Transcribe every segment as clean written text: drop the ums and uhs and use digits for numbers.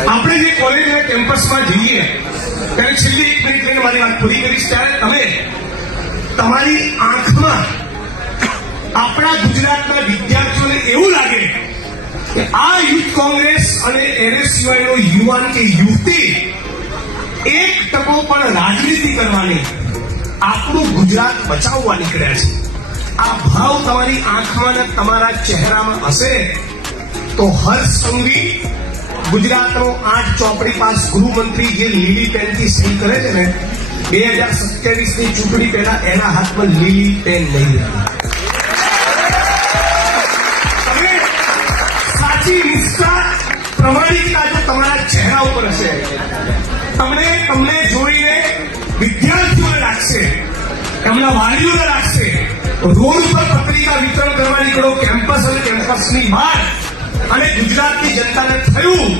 આપણે જે કોલેજના કેમ્પસમાં જઈએ ત્યારે છેલ્લી 1 મિનિટ લઈને મારી વાત પૂરી કરીશ ત્યારે તમે તમારી આંખમાં આપણા ગુજરાતના વિદ્યાર્થીઓને એવું લાગે કે આ યુથ કોંગ્રેસ અને એનએસયુઆઈનો યુવાન કે યુવતી 1% પણ રાજનીતિ કરવાની આપણું ગુજરાત બચાવવા નીકળ્યા છે. આ ભાવ તમારી આંખમાં ને તમારા ચહેરામાં હશે તો હર્ષ સંઘવી ગુજરાતનો 8 ચોપડી પાસ ગૃહમંત્રી જે લીલી પેનથી સહી કરે છે ને 2027ની ચૂંટણી પહેલા એના હાથમાં લીલી પેન નહીં રહે. તમે સાચી નિષ્ઠા પ્રમાણિકતા જો તમારા ચહેરા ઉપર હશે તમને જોઈને વિદ્યાર્થીઓને લાગશે, એમના વાલીઓને લાગશે, રોડ ઉપર પત્રિકા વિતરણ કરવા નીકળો કેમ્પસ અને કેમ્પસની બહાર અને ગુજરાતની જનતાને થયું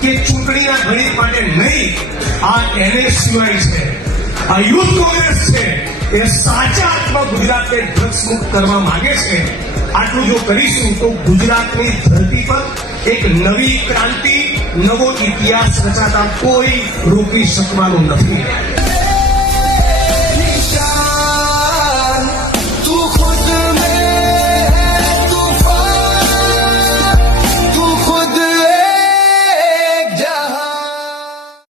કે ચૂંટણીના ગણિત માટે નહીં, આ એનએસયુઆઈ છે, આ યુથ કોંગ્રેસ છે, એ સાચા અર્થમાં ગુજરાતને ડ્રગ્સ મુક્ત કરવા માંગે છે. આટલું જો કરીશું તો ગુજરાતની ધરતી પર એક નવી ક્રાંતિ, નવો ઇતિહાસ રચાતા કોઈ રોકી શકવાનું નથી.